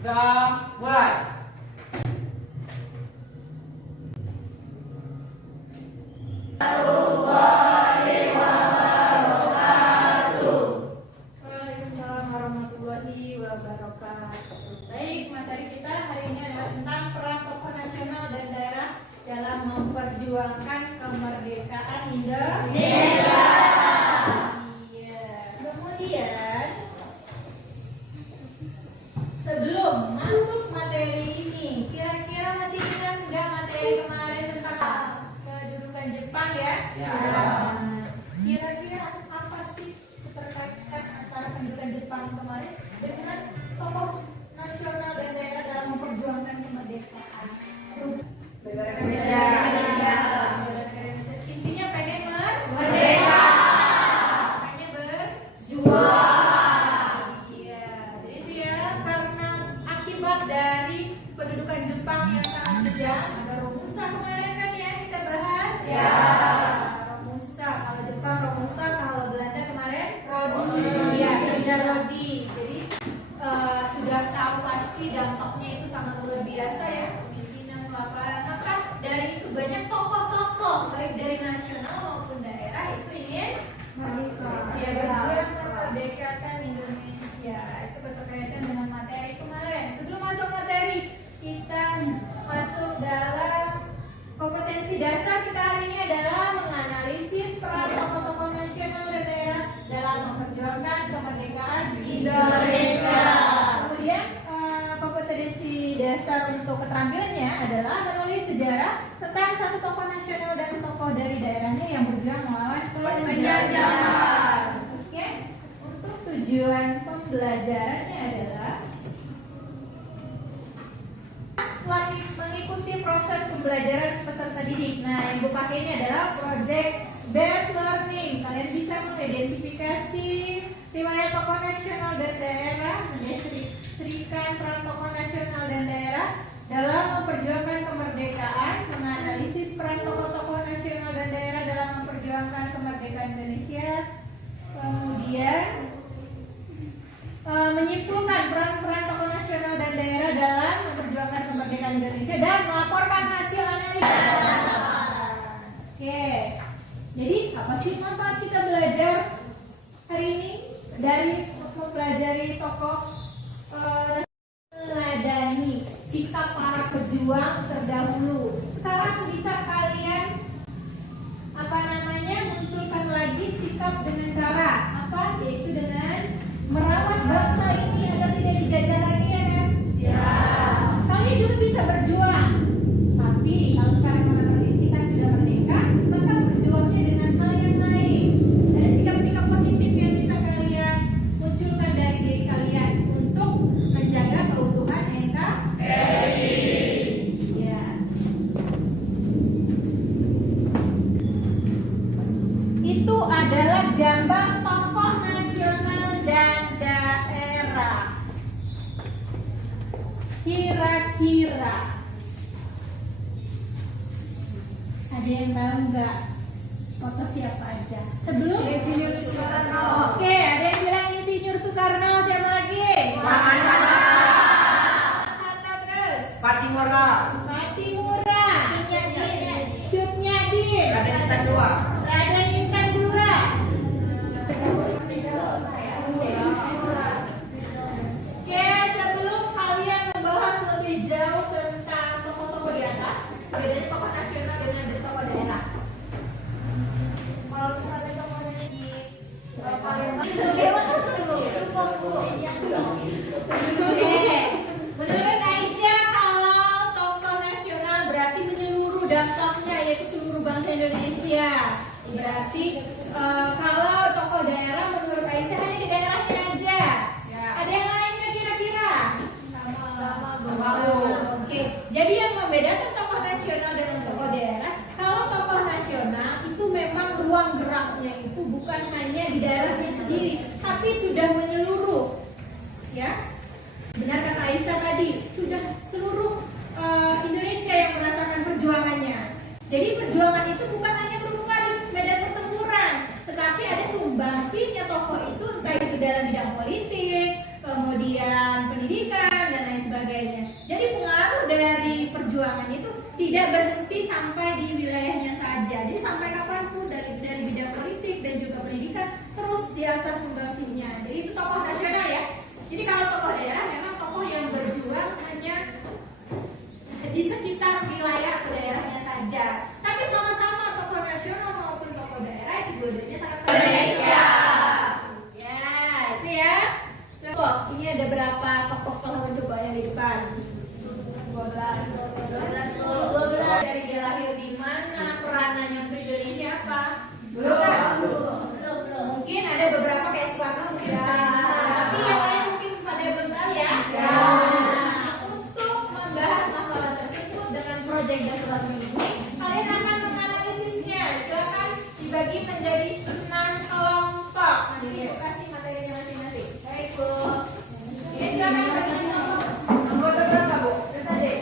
Udah mulai. Waalaikumsalam warahmatullahi wabarakatuh. Baik, materi kita hari ini adalah tentang peran tokoh nasional dan daerah dalam memperjuangkan kemerdekaan Indonesia. Iya. Kemudian sebelum masuk materi ini, kira-kira masih ingat nggak materi kemarin tentang kedudukan Jepang ya? Ya. Kira-kira apa sih keterkaitan antara kedudukan Jepang kemarin dengan tokoh nasional dan daerah dalam memperjuangkan kemerdekaan negara Indonesia? Intinya pengen merdeka, pengen berjuang. Iya, jadi itu ya karena akibat dari pendudukan Jepang yang sangat kejam. Ada Romusa kemarin kan ya kita bahas. Ya. Romusa, kalau Jepang Romusa, kalau Belanda kemarin Rodi. Iya, kerja Rodi. Jadi sudah tahu pasti dampaknya itu sangat luar biasa ya, kemiskinan, kelaparan. Maka dari itu banyak tokoh-tokoh baik dari nasional maupun daerah itu ingin merdeka. Ya, berjuang memerdekakan Indonesia. Itu berkaitan dengan materi kemarin. Sebelum masuk materi, kita masuk dalam kompetensi dasar kita hari ini adalah menganalisis peran tokoh-tokoh nasional dan daerah dalam memperjuangkan kemerdekaan Indonesia. Kemudian kompetensi dasar untuk keterampilannya adalah menulis sejarah tentang satu tokoh nasional dan tokoh dari daerahnya yang berjuang melawan penjajahan. Oke, untuk tujuan pembelajarannya adalah setelah mengikuti proses pembelajaran peserta didik. Nah, yang gue pakai ini adalah project based learning. Kalian bisa mengidentifikasi riwayat tokoh nasional dan daerah, mendefinisikan peran tokoh nasional dan daerah dalam memperjuangkan kemerdekaan, menganalisis peran tokoh-tokoh nasional dan daerah dalam memperjuangkan kemerdekaan Indonesia, kemudian menyimpulkan peran-peran tokoh nasional dan daerah dalam memperjuangkan kemerdekaan Indonesia dan melaporkan hasil analisa. Oke, jadi apa sih manfaat kita belajar hari ini dari mempelajari tokoh meladani sikap para pejuang terdahulu. Sekarang bisa kalian munculkan lagi sikap dengan cara apa? Yaitu dengan merawat bangsa ini agar tidak dijajah lagi ya kan? Ya. Kalian juga bisa berjuang. Tapi kalau sekarang kita sudah merdeka, maka berjuangnya dengan hal yang lain. Ada sikap-sikap positif yang bisa kalian munculkan dari diri kalian untuk menjaga keutuhan NKRI. Ya. Itu adalah gambar tokoh nasional dan daerah. Kira-kira ada yang tahu nggak foto siapa aja? Sebelum Insinyur Soekarno. Oke, ada yang bilang Insinyur Soekarno. Siapa lagi? Hatta terus. Patimura. Patimura. Cut Nyadin. Raden Intan II. Raden Intan II. Oke, sebelum kalian membahas lebih jauh tentang tokoh-tokoh di atas, bedanya tokoh nasional dengan tokoh daerah. Kalau misalnya tokohnya di Palembang, menurut Aisyah, kalau tokoh nasional berarti menyeluruh dampaknya, yaitu seluruh bangsa Indonesia. Berarti kalau tokoh daerah menurut Aisyah hanya di daerahnya aja. Ada yang lainnya kira-kira? Sama. Oke. Jadi yang membedakan tokoh nasional dengan tokoh daerah, kalau tokoh nasional itu memang ruang geraknya itu bukan hanya di daerahnya sendiri, tapi sudah menyeluruh. Ya. Benar kata Aisyah tadi, sudah seluruh Indonesia yang merasakan perjuangannya. Jadi perjuangan itu bukan hanya berupa di medan pertempuran, tetapi ada sumbangsihnya tokoh itu, entah itu dalam bidang politik, kemudian pendidikan dan lain sebagainya. perjuangannya itu tidak berhenti sampai di wilayahnya saja. Jadi sampai kapanpun dari bidang politik dan juga pendidikan terus diasah sumbangsinya. Jadi itu tokoh nasional ya. Jadi kalau tokoh daerah memang tokoh yang berjuang hanya di sekitar wilayah atau daerahnya saja. Tapi sama-sama tokoh nasional maupun tokoh daerah itu dua-duanya sangat Indonesia. Ya, itu ya. So, ini ada berapa tokoh pahlawan coba yang di depan? 12 dari dia lahir di mana, peranannya untuk Indonesia apa? Belum. Mungkin ada beberapa kayak Soekarno mungkin tapi yang lain mungkin pada belum tahu ya. Untuk membahas masalah tersebut dengan proyek dasar ini, kalian akan menganalisisnya. Silakan dibagi menjadi 6 kelompok. Nanti Ibu kasih materinya masing-masing. Baik Bu. Ini silakan bagi 6 kelompok. Anggota berapa Bu? Tadi.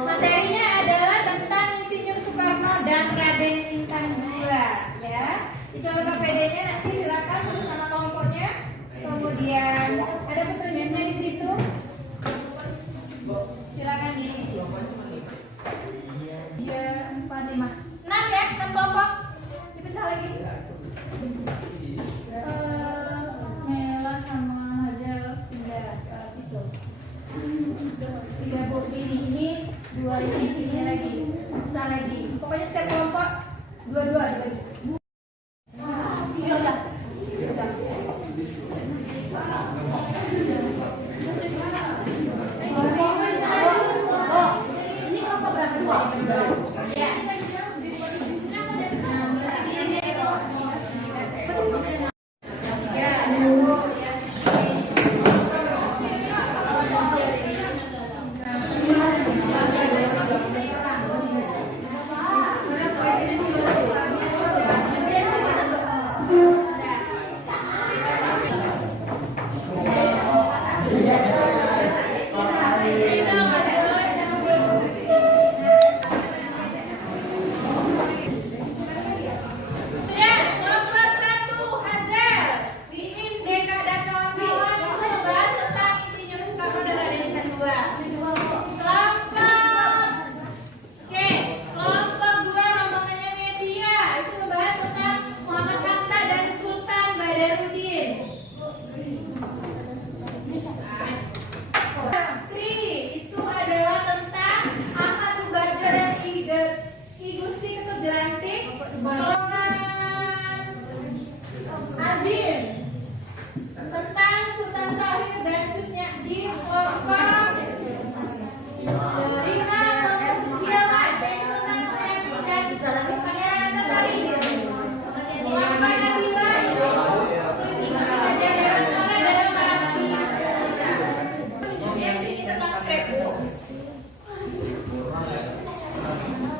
Materinya adalah tentang Insinyur Soekarno dan Raden Intan II ya. Dicoba KPD-nya nanti silakan tulis nama kelompoknya. Kemudian ada petunjuknya di situ. Silakan diisi. 3, 4, 5, 6 ya, 6 kelompok. Dipecah lagi. Mela sama Hazel pindah ke situ. Tidak Bu, ini 2 isinya lagi, bisa lagi. Pokoknya setiap kelompok 2-2 dibagi. Iya. Ini kelompok berapa? Ya.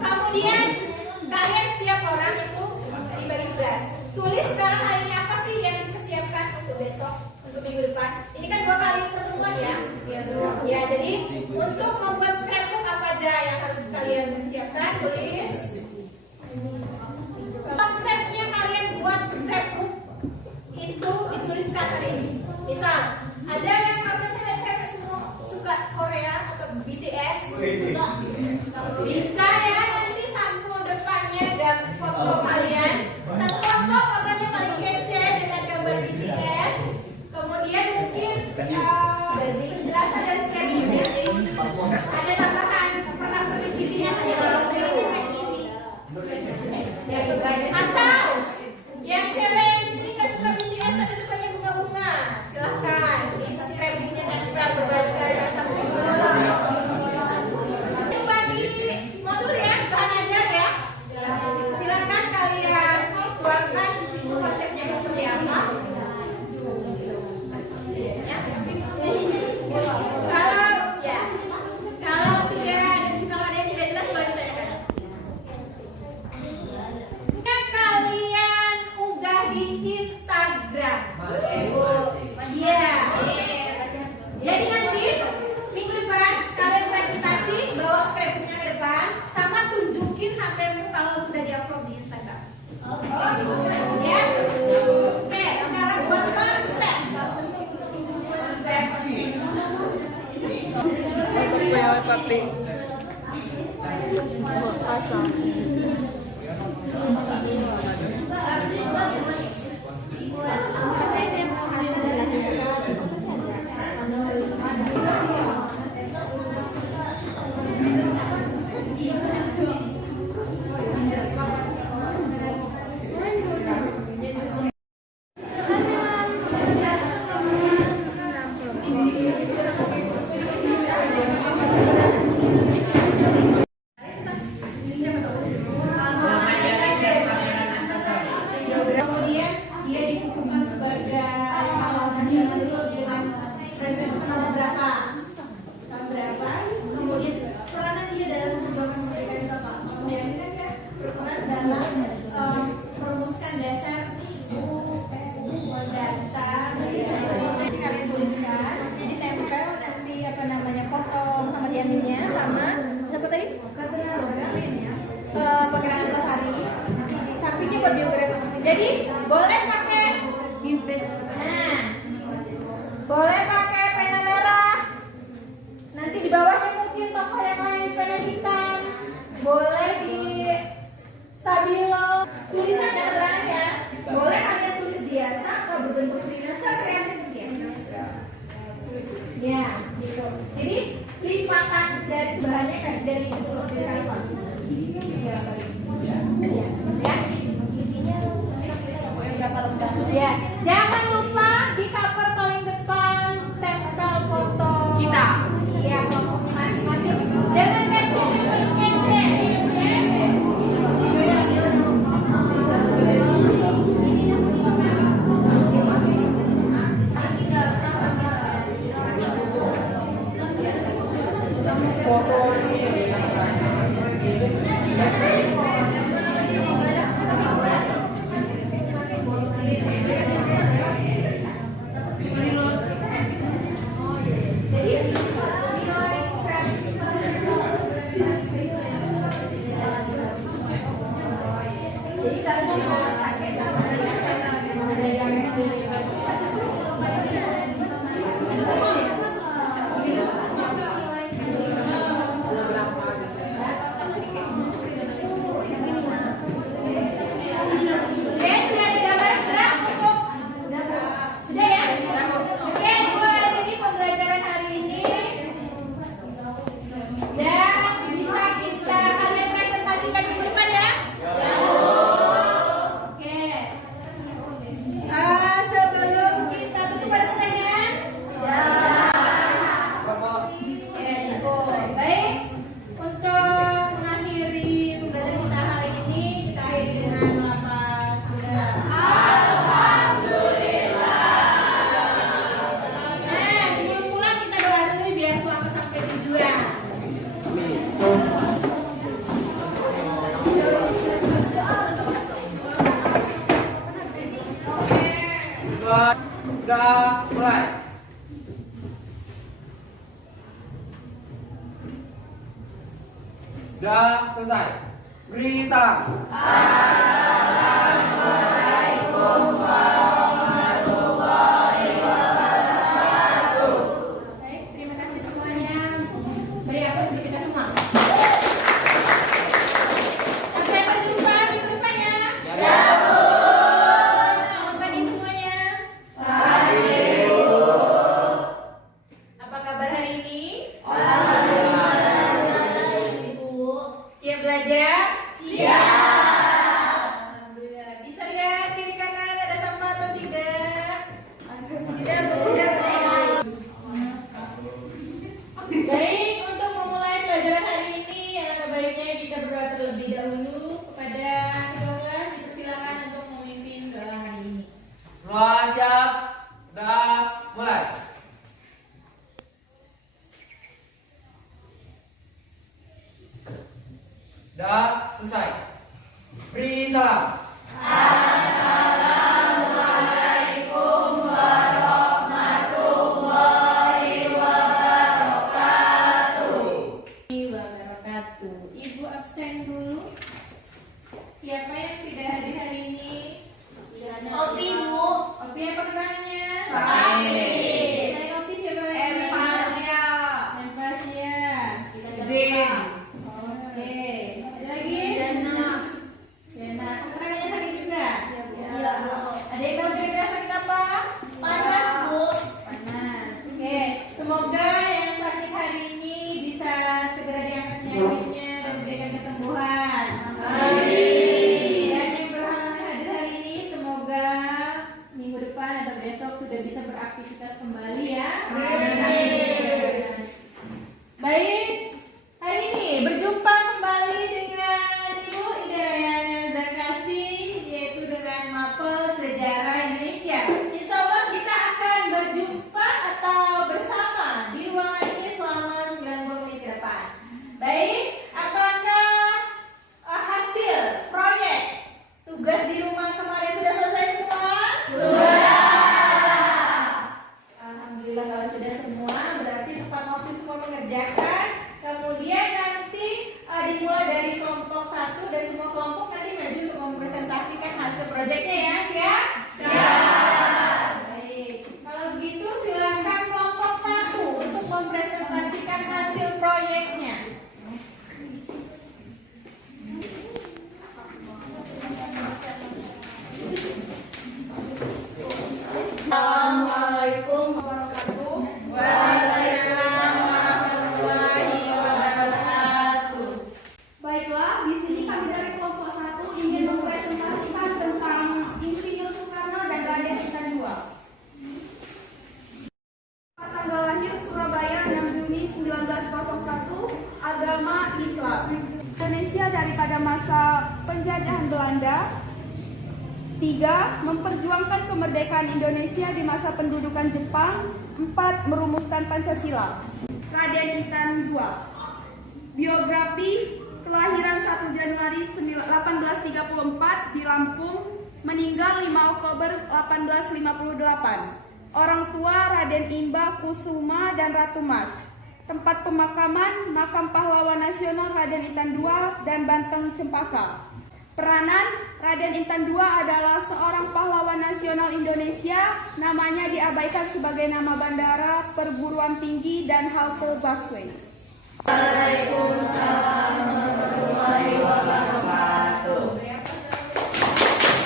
Kemudian kalian setiap orang itu dibagi tugas. Tulis sekarang hari ini apa sih yang dipersiapkan untuk besok, untuk minggu depan. Ini kan 2 kali pertemuan ya. Ya, jadi untuk membuat scrapbook apa aja yang harus kalian siapkan, tulis. Konsepnya kalian buat scrapbook itu dituliskan hari ini. Misal, ada yang karena cewek-cewek semua suka Korea atau BTS, bisa ya nanti sampul depannya dan foto kalian. Satu foto fotonya paling kece dengan gambar BTS. Kemudian mungkin penjelasan dari scrapbooknya. Ada tambahan pernah berbicara saja kayak ini. Ya juga. Atau yang cewek yang di sini nggak suka BTS tapi sukanya bunga-bunga, silahkan di scrapbooknya nanti baca dan sampai modul ya, bahan ajar ya. Silakan kalian tuangkan di situ konsepnya seperti apa. Ya, Iya. Jadi nanti minggu depan kalian presentasi bawa scrapbooknya ke depan, sama tunjukin HP-mu kalau sudah diupload di Instagram. Ya. Oke, sekarang buat konsep. Kemudian dia dikukuhkan sebagai pahlawan nasional dengan prestasi tahun berapa? Kemudian peranan dia dalam perjuangan kemerdekaan itu apa? Kemudian kan dia berperan dalam merumuskan dasar dasar. Jadi kalian tuliskan, jadi tempel nanti apa namanya potong sama diaminnya sama apa tadi? Pengenalan Antasari. Sampingnya buat biografi. Jadi boleh pakai boleh pakai pena merah. Nanti di bawahnya mungkin tokoh yang lain pena hitam. Boleh di stabilo. Tulisan dan keterangannya boleh kalian tulis biasa atau berbentuk sekreatif ya. Ya, gitu. Jadi lipatan dari bahannya kan dari itu dari kalimat. Ya, jangan lupa di cover paling depan tempel foto Kita. Iya, kelompoknya masing-masing. Jangan caption kece. Udah mulai. Udah selesai. Beri salam. Baik, terima kasih semuanya. Beri apa untuk kita semua. Sampai berjumpa minggu depan ya. Selamat pagi semuanya. Apa kabar hari ini? Siap belajar? Alhamdulillah. Bisa lihat kiri kanan ada sampah atau tidak? Tidak, Bu. Baik, untuk memulai pelajaran hari ini, alangkah baiknya kita berdoa terlebih dahulu kepada kedua belah. Dipersilakan untuk memimpin doa hari ini. Semua siap? Udah mulai. Udah selesai. Beri salam. Assalamualaikum besok sudah bisa beraktivitas kembali ya. Baik, hari ini berjumpa kembali dengan Ibu Ida Rayana Zakasi, yaitu dengan Mapel Sejarah Indonesia. Insya Allah kita akan berjumpa atau bersama di ruangan ini selama 90 menit ke depan. Baik, apakah hasil proyek tugas di rumah kemarin sudah selesai semua? Sudah. Alhamdulillah kalau sudah semua, berarti tepat waktu semua mengerjakan. Kemudian nanti dimulai dari kelompok 1 dan semua kelompok nanti maju untuk mempresentasikan hasil proyeknya ya. Siap? Siap. Baik. Kalau begitu silakan kelompok 1 untuk mempresentasikan hasil proyeknya. Assalamualaikum warahmatullahi wabarakatuh. Waalaikumsalam warahmatullahi wabarakatuh. Baiklah, di sini kami dari kelompok 1 ingin mempresentasikan tentang Insinyur Soekarno dan Raden Intan II. Tanggal lahir Surabaya 6 Juni 1901, agama Islam. Indonesia daripada masa penjajahan Belanda. 3. Memperjuangkan kemerdekaan Indonesia di masa pendudukan Jepang. 4. Merumuskan Pancasila. Raden Intan II. Biografi: kelahiran 1 Januari 1834 di Lampung, meninggal 5 Oktober 1858. Orang tua Raden Imba Kusuma dan Ratu Mas. Tempat pemakaman: Makam Pahlawan Nasional Raden Intan II dan Banteng Cempaka. Peranan: Raden Intan II adalah seorang pahlawan nasional Indonesia. Namanya diabaikan sebagai nama bandara, perguruan tinggi, dan halte busway. Waalaikumsalam warahmatullahi wabarakatuh.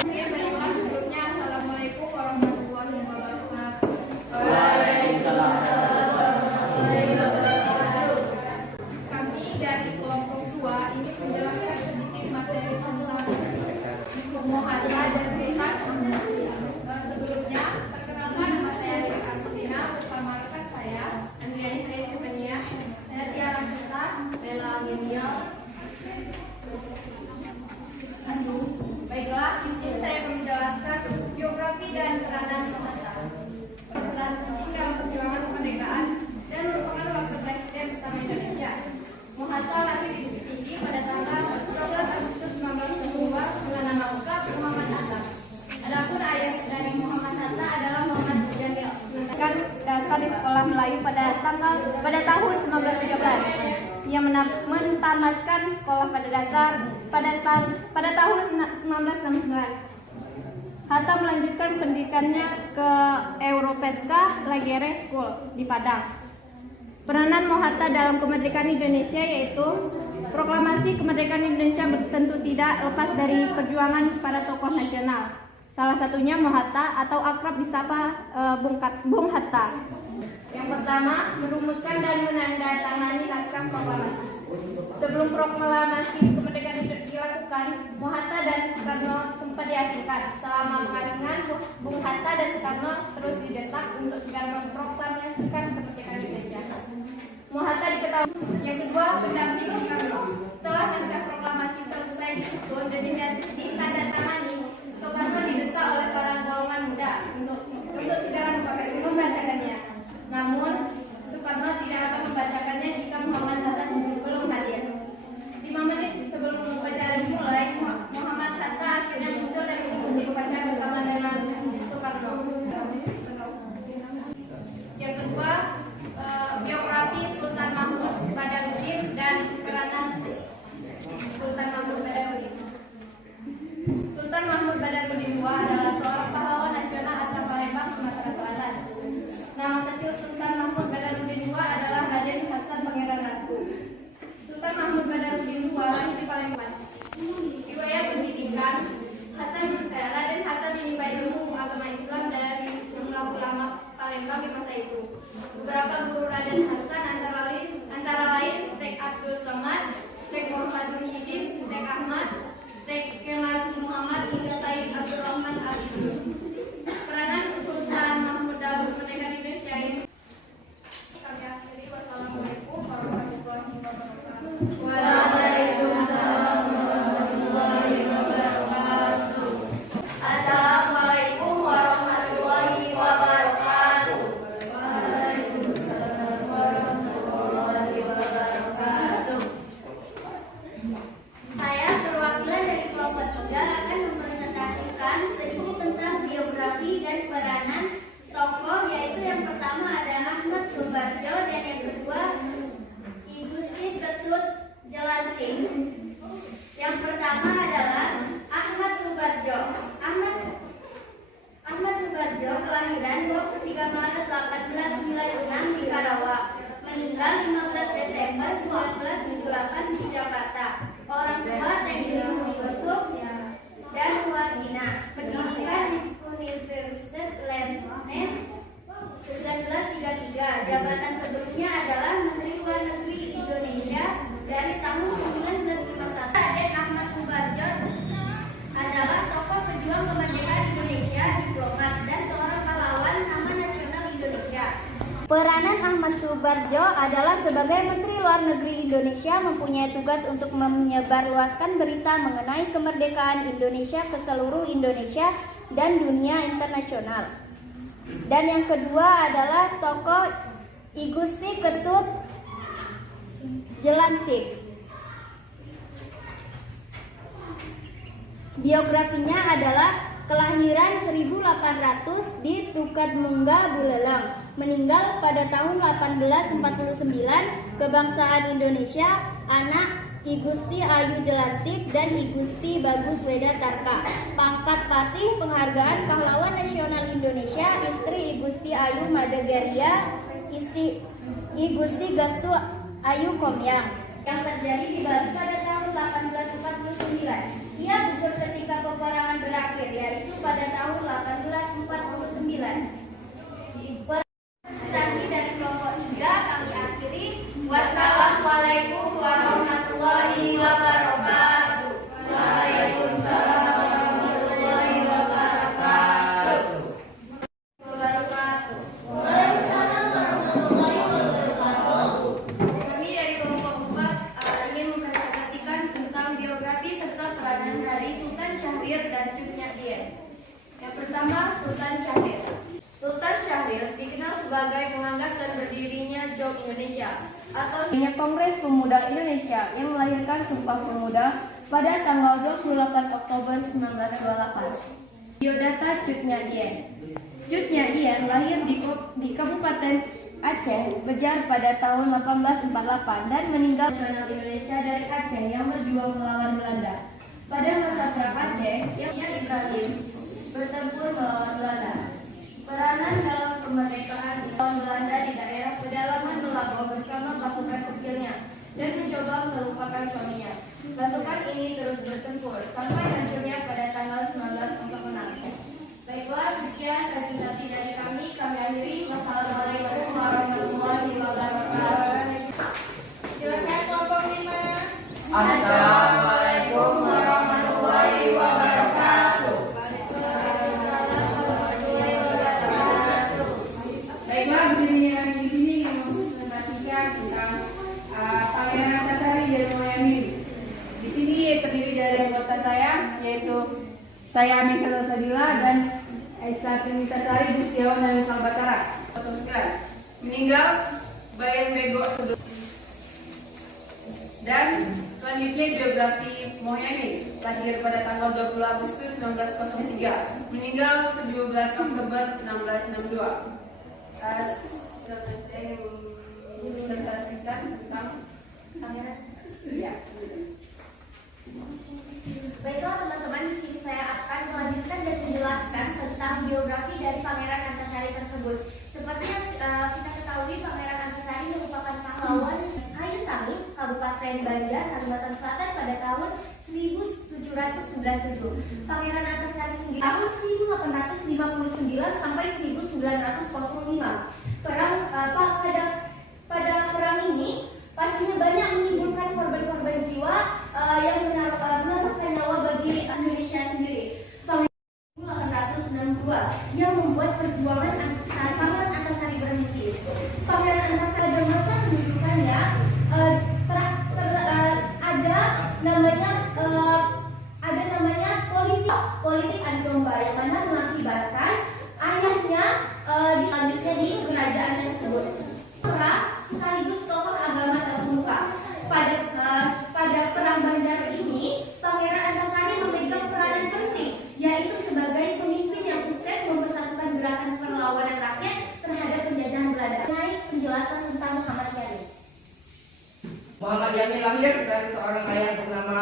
Baiklah, sebelumnya Assalamualaikum warahmatullahi wabarakatuh. Waalaikumsalam warahmatullahi wabarakatuh. Kami dari kelompok 2 ingin menjelaskan sedikit materi tentang Mohatta dan Sultan. Sebelumnya, perkenalkan nama saya Ria Kristina bersama rekan saya Andriani Tresubenia, saya Tiara Kita, Bella Genial. Baiklah, di sini saya akan menjelaskan biografi dan peranan Mohatta. Peran penting dalam perjuangan kemerdekaan dan merupakan wakil presiden pertama Indonesia. Mohatta lahir di Bukit Tinggi pada tanggal 12 Agustus 1922 dengan nama lengkap Muhammad Hatta. Adapun ayah dari Muhammad Hatta adalah Muhammad Jamil. Menekan dasar di sekolah Melayu pada tahun 1913. Ia mentamatkan sekolah pada dasar pada tahun 1969. Hatta melanjutkan pendidikannya ke Europeska Lagere School di Padang. Peranan Mohatta dalam kemerdekaan Indonesia yaitu proklamasi kemerdekaan Indonesia tentu tidak lepas dari perjuangan para tokoh nasional. Salah satunya Mohatta atau akrab disapa Bung Hatta. Yang pertama, merumuskan dan menandatangani naskah proklamasi. Sebelum proklamasi kemerdekaan dilakukan, Mohatta dan Soekarno sempat diasingkan. Selama pengasingan, Bung Hatta dan Soekarno terus didesak untuk segera memproklamasikan kemerdekaan Indonesia. Mohatta diketahui. Yang kedua, pendamping Soekarno. Setelah naskah proklamasi selesai disusun dan ditandatangani, Soekarno didesak oleh para golongan muda untuk segera membacakannya. Namun, Soekarno tidak akan membacakannya jika Muhammad Hatta belum hadir. 5 menit sebelum upacara dimulai, Muhammad Hatta akhirnya muncul dan mengikuti upacara bersama dengan Soekarno. Yang kedua, biografi Sultan Mahmud Badarudin dan peranan Sultan Mahmud Badarudin. Sultan Mahmud Badarudin II adalah seorang pahlawan nasional asal Palembang, Sumatera Selatan. Nama kecil Sultan Mahmud Badarudin II adalah Raden Hasan Pangeran Ratu. Sultan Mahmud Badarudin II lahir di Palembang. Riwayat pendidikan: Raden Hasan menimba ilmu agama Islam dari sejumlah ulama Palembang di masa itu. Beberapa guru Raden Hasan antara lain Syekh Abdul Somad, Syekh Muhammad Muhyiddin, Syekh Ahmad, Syekh Kemal Muhammad hingga Said Abdurrahman Al-Idrus. Peranan Sultan meninggal 15 Desember 1978 di Jakarta. Orang tua Tengku Yusuf dan Wardina. Pendidikan Universitas Leiden 1933. Jabatan sebelumnya adalah Menteri Luar Negeri Indonesia dari tahun 1951. Raden Ahmad Subarjo adalah tokoh pejuang kemerdekaan Indonesia, diplomat, dan seorang pahlawan Taman Nasional Indonesia. Peranan Ahmad Subarjo adalah sebagai Menteri Luar Negeri Indonesia mempunyai tugas untuk menyebarluaskan berita mengenai kemerdekaan Indonesia ke seluruh Indonesia dan dunia internasional. Dan yang kedua adalah tokoh I Gusti Ketut Jelantik. Biografinya adalah kelahiran 1800 di Tukadmunga, Buleleng, meninggal pada tahun 1849, kebangsaan Indonesia, anak I Gusti Ayu Jelantik dan I Gusti Bagus Weda Tarka. Pangkat Patih Penghargaan Pahlawan Nasional Indonesia, istri I Gusti Ayu Madegeria, istri I Gusti Gastu Ayu Komyang, yang terjadi di Bali pada tahun 1849. Ia gugur ketika peperangan berakhir, yaitu pada tahun 1849. Presentasi dari kelompok 3 kami akhiri. Wassalamualaikum warahmatullahi wabarakatuh. Waalaikumsalam warahmatullahi wabarakatuh. Kami dari kelompok 4 ingin mempresentasikan tentang biografi serta peranan dari Sultan Syahrir dan Cut Nyak Dien. Yang pertama, Sultan Syahrir. Sultan Syahrir dikenal sebagai pengangkat dan berdirinya JOG Indonesia atau Kongres Pemuda Indonesia yang melahirkan Sumpah Pemuda pada tanggal 28 Oktober 1928. Biodata Cut Nyak Dien. Cut Nyak Dien lahir di Kabupaten Aceh, Bejar pada tahun 1848 dan meninggal nasional Indonesia dari Aceh yang berjuang melawan Belanda. Pada masa Perang Aceh, Yahya Ibrahim bertempur melawan Belanda. Peranan dalam kemerdekaan melawan Belanda di daerah pedalaman Melago bersama pasukan kecilnya dan mencoba melupakan suaminya. Pasukan ini terus bertempur sampai hancurnya pada tanggal 1946. Baiklah, sekian presentasi dari kami. Kami akhiri. Wassalamualaikum warahmatullahi wabarakatuh. Silakan kelompok 5. Assalamualaikum warahmatullahi wabarakatuh. Baiklah, berdirinya di sini ingin mempresentasikan tentang Pangeran Antasari dan Mohaimin. Di sini terdiri dari anggota saya, yaitu saya Michael Sadila dan Aisyah Trinitasari Bustiawan dan Kalbatara. Meninggal Bayan Bego Sudut. Dan selanjutnya biografi Mohaimin, lahir pada tanggal 20 Agustus 1903, meninggal 17 Oktober 1662. Saya ingin mempresentasikan tentang Pangeran. Ya. Baiklah teman-teman, di sini saya akan melanjutkan dan menjelaskan tentang biografi dari Pangeran Antasari tersebut. Seperti yang kita ketahui, Pangeran Antasari merupakan pahlawan Kayu Tangik, Kabupaten Banjar, Kalimantan Selatan pada tahun 1797. Pangeran Antasari sendiri tahun 1859 sampai 1905. Pada perang ini pastinya banyak menimbulkan korban-korban jiwa yang menaruhkan nyawa bagi Indonesia sendiri. Tahun 1862 yang membuat perjuangan Pangeran Antasari berhenti. Pangeran Antasari bermasa kedudukannya ada namanya politik adu domba yang mana mengakibatkan ayahnya dilanjutnya di kerajaan tersebut. Sekaligus tokoh agama terkemuka. Pada perang Banjar ini, Pangeran Antasari memegang peranan penting, yaitu sebagai pemimpin yang sukses mempersatukan gerakan perlawanan rakyat terhadap penjajahan Belanda. Naik penjelasan tentang Muhammad Yamin. Muhammad Yamin lahir dari seorang ayah bernama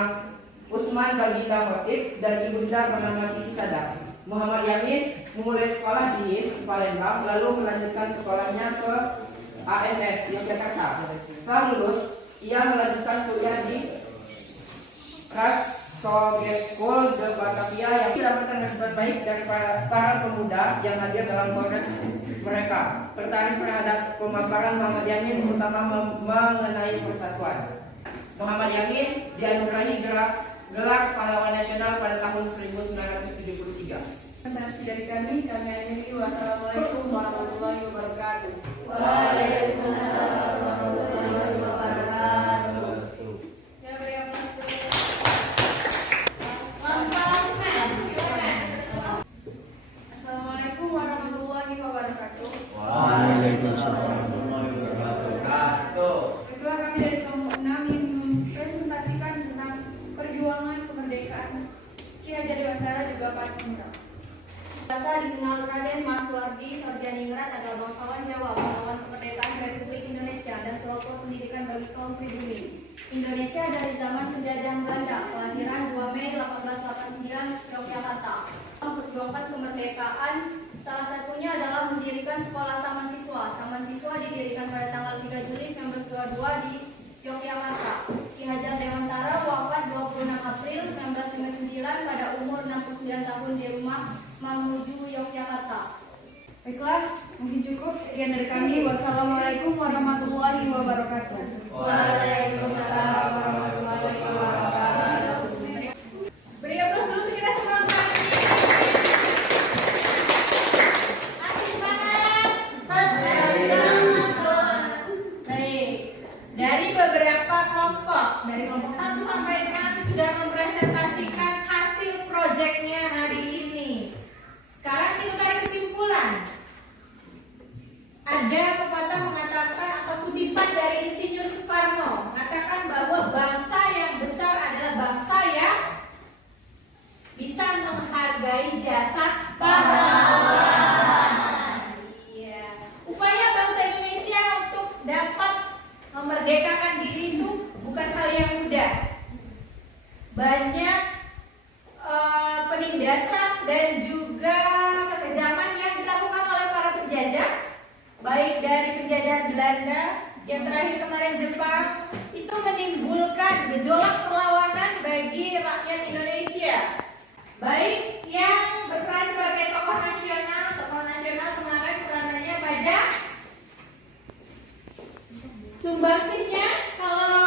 Usman Baginda Khotib dan ibunda bernama Siti Sadar. Muhammad Yamin memulai sekolah di Palembang, lalu melanjutkan sekolahnya ke AMS Yogyakarta. Setelah lulus, ia melanjutkan kuliah di Soviet School de Batavia yang mendapatkan respon baik dari para pemuda yang hadir dalam kongres mereka. Tertarik terhadap pemaparan Muhammad Yamin terutama mengenai persatuan. Muhammad Yamin dianugerahi gelar pahlawan nasional pada tahun 1973. Presentasi dari kami akhiri. Wassalamualaikum warahmatullahi wabarakatuh. Waalaikumsalam warahmatullahi wabarakatuh. Ya, beri aplaus. Assalamualaikum warahmatullahi wabarakatuh. Waalaikumsalam. Ketua kami dari kelompok 6 yang mempresentasikan tentang perjuangan kemerdekaan Ki Hajar Dewantara juga Pak Pemuda. Saya dikenal Raden Mas Wardi Sarjaningrat adalah bangsawan Jawa, pahlawan kemerdekaan Republik Indonesia dan pelopor pendidikan bagi kaum pribumi. Indonesia dari zaman penjajahan Belanda, kelahiran 2 Mei 1889, Yogyakarta. Memperjuangkan kemerdekaan, salah satunya adalah mendirikan sekolah taman siswa. Taman siswa didirikan pada tanggal 3 Juli 1922 di Yogyakarta. Ki Hajar Dewantara wafat 26 April 1959 pada umur 69 tahun di rumah Mamuju, Yogyakarta. Baiklah, mungkin cukup sekian dari kami. Wassalamualaikum warahmatullahi wabarakatuh. Waalaikumsalam warahmatullahi wabarakatuh. Beri aplaus dulu untuk kita semua. Asik banget. Baik, dari beberapa kelompok, dari kelompok 1 sampai 6 sudah mempresentasikan hasil proyeknya hari ini. Sekarang kita tarik kesimpulan. Ada pepatah mengatakan atau kutipan dari Insinyur Soekarno mengatakan bahwa bangsa yang besar adalah bangsa yang bisa menghargai jasa pahlawan. Iya. Upaya bangsa Indonesia untuk dapat memerdekakan diri itu bukan hal yang mudah. Banyak penindasan dan juga kekejaman yang dilakukan oleh para penjajah, baik dari penjajahan Belanda, yang terakhir kemarin Jepang, itu menimbulkan gejolak perlawanan bagi rakyat Indonesia, baik yang berperan sebagai tokoh nasional kemarin peranannya pada sumbangsihnya kalau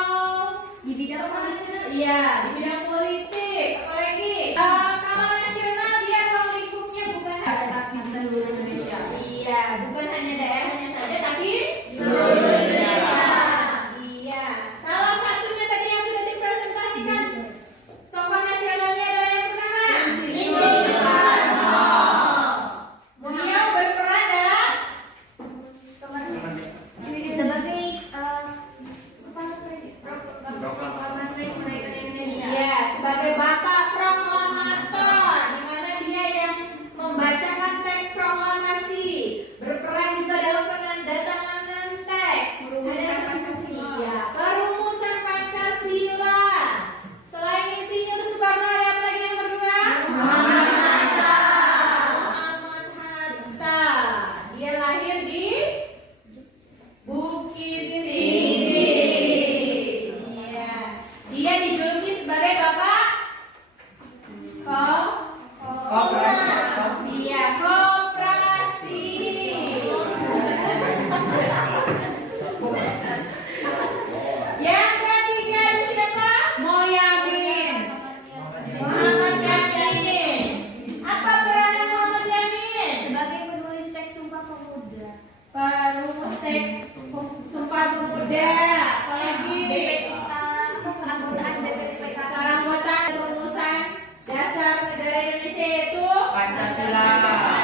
Di bidang nasional, iya di bidang politik, apalagi kalau nasional dia ruang lingkupnya bukan tapi seluruh Indonesia. Iya, bukan hanya daerahnya saja tapi seluruh Indonesia. Iya, salah satunya tadi yang sudah dipresentasikan tokoh nasionalnya adalah yang pertama Insinyur Soekarno. Beliau berperan dalam sebagai proklamasi kemerdekaan Indonesia. iya sebagai Bapak Proklamator, di mana dia yang membacakan teks proklamasi, berperan juga dalam penandatanganan teks Iya, perumusan Pancasila. Selain Insinyur Soekarno ada apa lagi yang berdua? Muhammad Hatta. Dia lahir di Bukit Tinggi. Iya. Dia dijuluki sebagai Bapak Koperasi. Iya, koperasi. Yang ketiga itu siapa? Moyamin. Muhammad Yamin. Apa peranan Muhammad Yamin? Sebagai penulis teks Sumpah Pemuda. Perumus teks Sumpah Pemuda. Apalagi Keanggotaan BPPK. keanggotaan perumusan dasar negara Indonesia yaitu Pancasila.